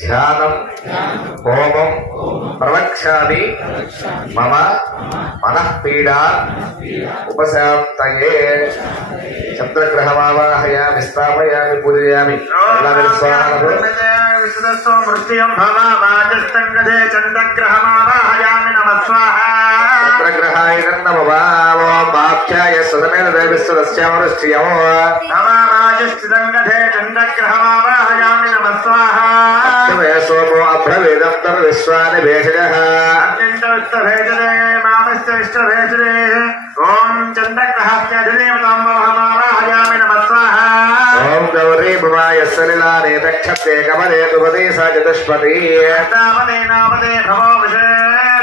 ధ్యానం హోమం ప్రవక్ష్యామి మమ మనఃపీడా ఉపశాంతయే. చంద్రగ్రహమావాహయామి స్థాపయామి పూజయామి. చంద్రగ్రహమావాహయామి నమ స్వాహ. చంద్రగ్రహాయ నమ బాప్యాయ సుధమేన దేవిస్తుదస్యామృష్ట్యమో నమాజిస్థితంగధే చంద్రగ్రహమావాహయామి నమ స్వాహ సోమో అభ్రవేదంతర్ విశ్వాని భేషజ అత్యంతభేజనే మామస్య ఇష్టభేజనే ఓం చంద్రగ్రహస్యధిదేవతాంబవహమావాహయామి నమ స్వాహ ఓం గౌరీ భవాయ సలిలానే దక్షతే కమలే తుపదే సా చతుష్పతి నామదే నామదే భవో విషే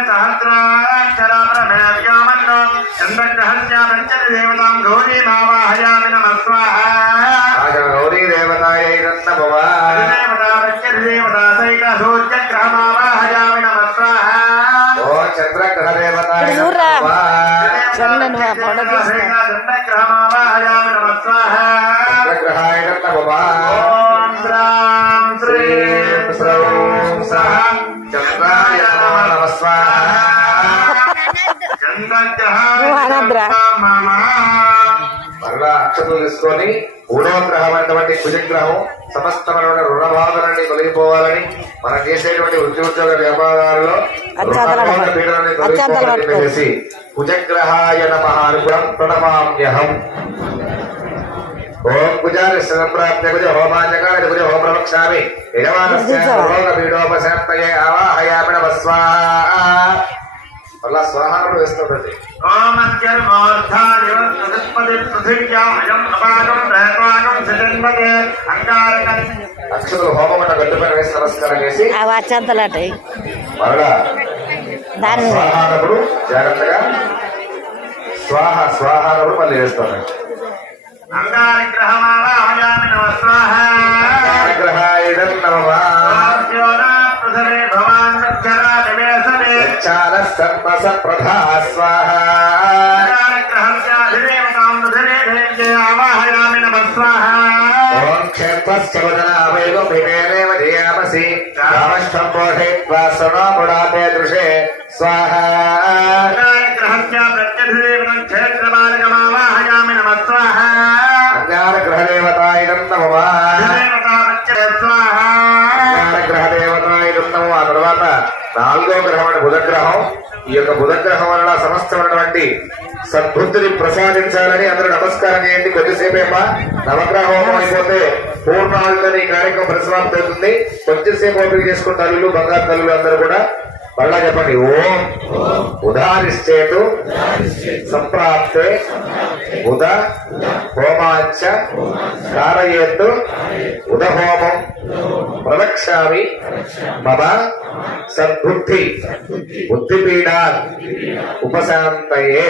సహస్రాక్షరామన్నో చంద్రగ్రహస్య పంచది దేవతాం గౌరీమావాహయామి నమ స్వాహ నమ స్వాహ ఓ చంద్రగ్రహ దేవతాయ చూడురా. నమః చంద్రగ్రహాయ నమో మరలా అక్షతలు తీసుకొని మూడవ గ్రహం అయినటువంటి కుజగ్రహం సమస్తమైన రుణబాధలన్నీ తొలగిపోవాలని మనం చేసేటువంటి ఉద్యోగ వ్యాపారాల్లో. పీడనాన్ని తొలగిపోవాలని. చెప్పేసి కుజగ్రహాయ నమ అనుగ్రహం ప్రణమామ్యహం ఓం కుజారి సంప్రాప్య కుజ హోమాచకార కుజ హోమ ప్రవక్ష్యామి యజమానస్య? రోగ పీడోపశాంతయే ఆవాహయామి నమ స్వాహ మళ్ళా స్వాహాలు వేస్తుండండి. అక్షతులు హోమమంట గట్టుపైన వేసి నమస్కారం చేసి ఆ వచ్చంతలట మరలా స్వాహానప్పుడు జాగ్రత్తగా స్వాహ స్వాహానప్పుడు మళ్ళీ వేస్తున్నాడు గ్రహాయ చాల సర్వస ప్రధా స్వాహ. ఓం క్షేత్రశ్చవదనావైవ పిమేనేవ ధియామసి రామశ్వం పోషయిత్వా సనోముడాతే దృశే స్వాహ క్షేత్రమాలకమావాహయామి నమ స్వాహ అంగార గ్రహదేవతాయ నమః స్వాహ గ్రహ దేవతాయుడు ఆ తర్వాత నాలుగో గ్రహం బుధగ్రహం ఈ యొక్క బుధగ్రహం వలన సమస్తమైనటువంటి సద్బుద్ధిని ప్రసాదించాలని అందరూ నమస్కారం చేయండి. కొద్దిసేపేమా నవగ్రహం అయిపోతే పూర్ణాలతో ఈ కార్యక్రమం ప్రసమాప్తి అవుతుంది. కొద్దిసేపు ఓపిక చేసుకున్న తల్లులు బంగారు తల్లులు అందరూ కూడా మళ్ళా చెప్పండి ఓం. ఉదారిష్టేతు సంప్రాప్తే ఉద హోమాచ కారయేత్తు ఉదహోమం ప్రదక్షామి మమ సద్బుద్ధి బుద్ధిపీడా ఉపశాంతయే.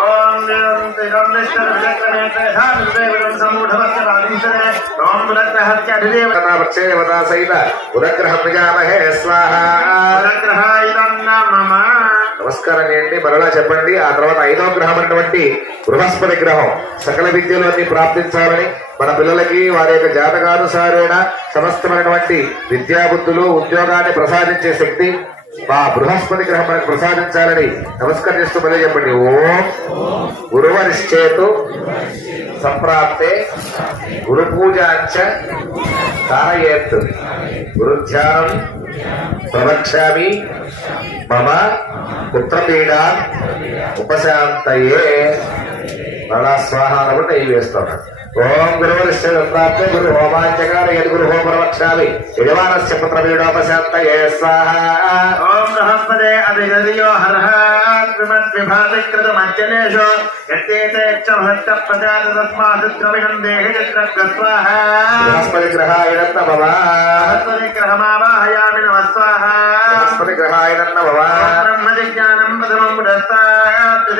సహిత ఉదగ్రహం ప్రజామహే స్వాహ నమః నమస్కారం చేయండి మరలా చెప్పండి ఆ తర్వాత ఐదవ గ్రహం అన్నటువంటి బృహస్పతి గ్రహం సకల విద్యలు అన్ని ప్రాప్తించాలని మన పిల్లలకి వారి యొక్క జాతకానుసారైన సమస్తమైనటువంటి విద్యాబుద్ధులు ఉద్యోగాన్ని ప్రసాదించే శక్తి మా బృహస్పతి గ్రహం మనకు ప్రసాదించాలని నమస్కరిస్తూ మళ్ళీ చెప్పండి ఓం గురువరిశ్చేతు సంప్రాప్తే గురు పూజాంచ కారయేత్ గురుధ్యానం ప్రవక్ష్యామి మమ పుత్రపీడా ఉపశాంతయే. మళ్ళా స్వాహానము నెయ్యి వేస్తున్నాడు ఓం గురువరిష్ట ప్రాప్తే గురు హోమాంచకార యద్ గురు హోమ ప్రవక్ష్యామి యజమానస్య పుత్ర వీడోపశాంతయే స్వాహ. ఓం బృహస్పదే అభిగదియో హరః. విమద్విభాతికృతమజ్జనేషు యత్తేతే చ ప్రజాత తస్మాత్ ద్రవిణం దేహి చక్రస్వాహ బృహస్పతి గ్రహాయ నమ. బృహస్పతి గ్రహమావాహయామి నమ స్వాహ. బృహస్పతి గ్రహాయ నమ. బ్రహ్మజిజ్ఞానం ప్రథమం పురస్తాదేమతస్సురుచో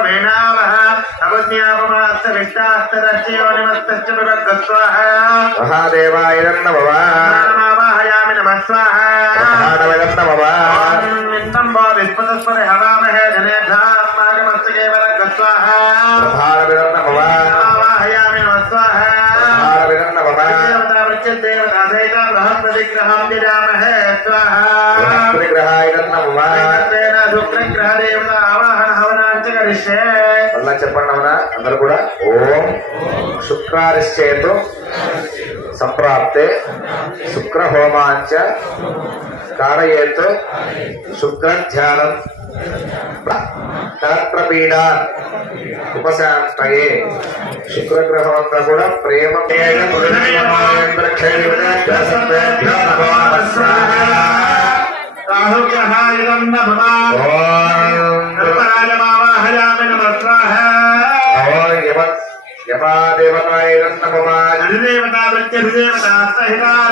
వేణావహ అపజ్ఞాపమాస్త విష్టాస్తరస్యో నిమస్తశ్చ విభగ్గస్వాహ మహాదేవాయ నమ ప్రాణమావాహయామి నమ స్వాహ మహాడవయ నమ నిన్నంబో విస్పతస్పతి హవామహే జనేభ్యాస్మాకమస్తకే వరగస్వాహ మహాడవయ నమ ఆవాహయామి నమ స్వాహ మహాడవయ నమ దేవతా వృత్యదేవతా సహిత బృహస్పతిగ్రహం మళ్ళా చెప్పండి అవునా అందరు కూడా. ఓం శుక్రారిశ్చేతు సంప్రాప్తే శుక్ర హోమాంచ కారయేత్ శుక్ర ధ్యానం కరప్రపీడ ఉపశాంతయే. శుక్రగ్రహం అంతా కూడా ప్రేమ రాహుగ్రహాయుధం నమః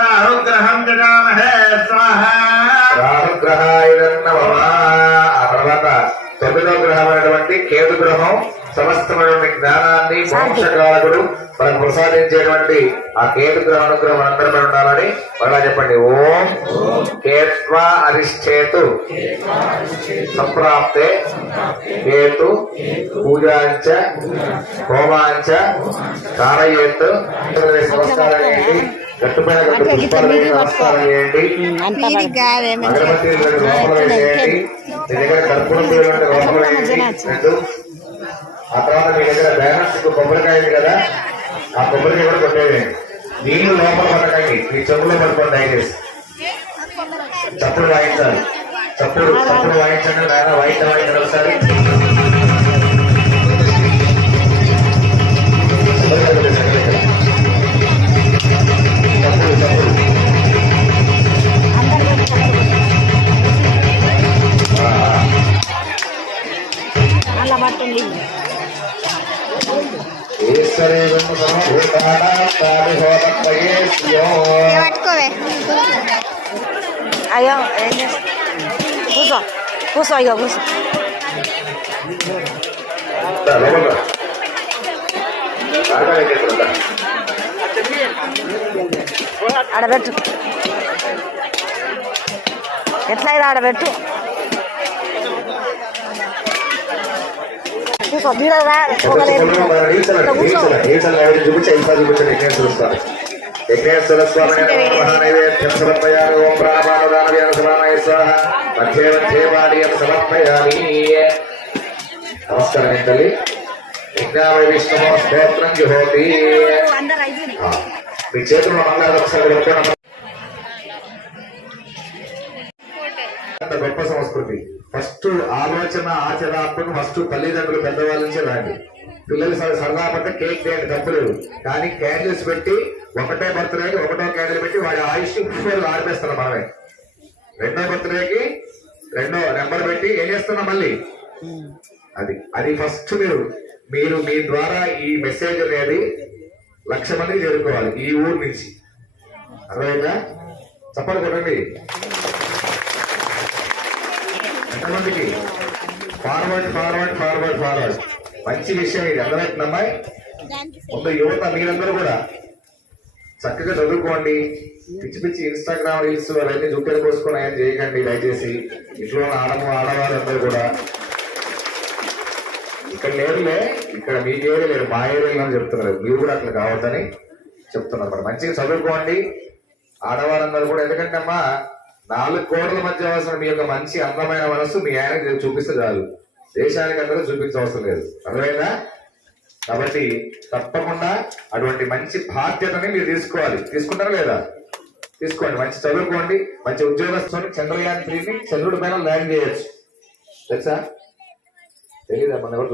రాహుగ్రహం జగామహే స్వాహ రాహుగ్రహాయ నమ ఆ తర్వాత తొమ్మిదో గ్రహం అయినటువంటి కేతు గ్రహం సమస్తమైనటువంటి జ్ఞానాన్ని మోక్షకాలకుడు మనకు ప్రసాదించేటువంటి ఆ కేతు గ్రహ అనుగ్రహం అందరిపై ఉండాలని మరలా చెప్పండి. ఓం కేత్వా అరిష్టేతు సంప్రాప్తే కేతు. పూజాంచ హోమాంచ కారయేత్ నమస్కారం గట్టుపైన గట్టు పుష్పాలు నమస్కారం చేయండి. అగరబత్తి లోపల వేసేయండి దగ్గర కర్పూరం లోపల వేయండి ఆ తర్వాత మీ దగ్గర బ్యాలెన్స్ కొబ్బరికాయ ఉంది కదా? ఆ కొబ్బరికాయ కూడా కొట్టేది నీళ్ళు లోపల పడకండి మీ చెప్పులో పడుకోండి దయచేసి చప్పుడు వాయించాలి. చప్పుడు చప్పుడు వాయించండి నాయన. వాయించ వాయించండి ఒకసారి. పట్టుకోవే అయ్యో ఏం చేస్తా కూర్చో కూర్చో అయ్యో కూర్చో. ఆడబెట్టు ఎట్లయితే ఆడబెట్టు కూర్చో మీరు రా పోగలేదు విఘ్నేశ్వర స్వామి విఘ్నేశ్వర స్వామి నైవేద్యం సమర్పయామి. ఓం ప్రాణానుదానవ్యాన సమానాయ స్వాహ. మధ్య మధ్య వాడియం సమర్పయామి. నమస్కారం ఏంటండి విజ్ఞాన విష్ణు స్తోత్రం జుహోతి. మీ చేతుల్లో మంగళ ఒకసారి గొప్ప సంస్కృతి. ఫస్ట్ ఆలోచన ఆచరణాత్మకం ఫస్ట్ తల్లిదండ్రులు పెద్దవాళ్ళ నుంచే రాండి. పిల్లలు సరదా పడితే కేక్ చేయండి తప్పులేదు. కానీ క్యాండిల్స్ పెట్టి ఒకటే బర్త్డేకి ఒకటో క్యాండిల్ పెట్టి వాడి ఆయుష్ ఫుల్ ఆర్పేస్తున్నాం మనమే. రెండో బర్త్డేకి రెండో నెంబర్ పెట్టి ఏం చేస్తున్నాం మళ్ళీ? అది అది ఫస్ట్ మీరు మీరు మీ ద్వారా ఈ మెసేజ్ అనేది లక్ష మందికి చేరుకోవాలి ఈ ఊరు నుంచి. అర్థమైందా? చెప్పండి కొట్టండి. ఎంతమందికి? ఫార్వర్డ్ ఫార్వర్డ్ ఫార్వర్డ్ ఫార్వర్డ్ మంచి విషయం ఇది. అర్థమవుతుందమ్మాయి ముందు యువత మీరందరూ కూడా చక్కగా చదువుకోండి. పిచ్చి పిచ్చి ఇన్స్టాగ్రామ్ రీల్స్ అవన్నీ జుట్టెలు కోసుకొని ఆయన చేయకండి దయచేసి. ఇంట్లో ఆడము ఆడవారు అందరు కూడా. ఇక్కడ లేరులే ఇక్కడ మీ ఏరియా లేరు మా ఏరియాలో చెప్తున్నారు. మీరు కూడా అట్లా కావద్దని చెప్తున్నారు మరి. మంచిగా చదువుకోండి. ఆడవారందరూ కూడా. ఎందుకంటే అమ్మా నాలుగు కోడల మధ్య అవసరం. మీ యొక్క మంచి అందమైన మనసు మీ ఆయనకు చూపిస్తే చాలు. దేశానికి అందరూ చూపించవసరం లేదు. అర్థమైందా? కాబట్టి తప్పకుండా అటువంటి మంచి బాధ్యతని మీరు తీసుకోవాలి. తీసుకుంటారా లేదా? తీసుకోండి. మంచి చదువుకోండి. మంచి ఉద్యోగస్తుని చంద్రయాన్ త్రీని చంద్రుడి పైన ల్యాండ్ చేయొచ్చు. తెలుసా? తెలీదా? మన ఎవరు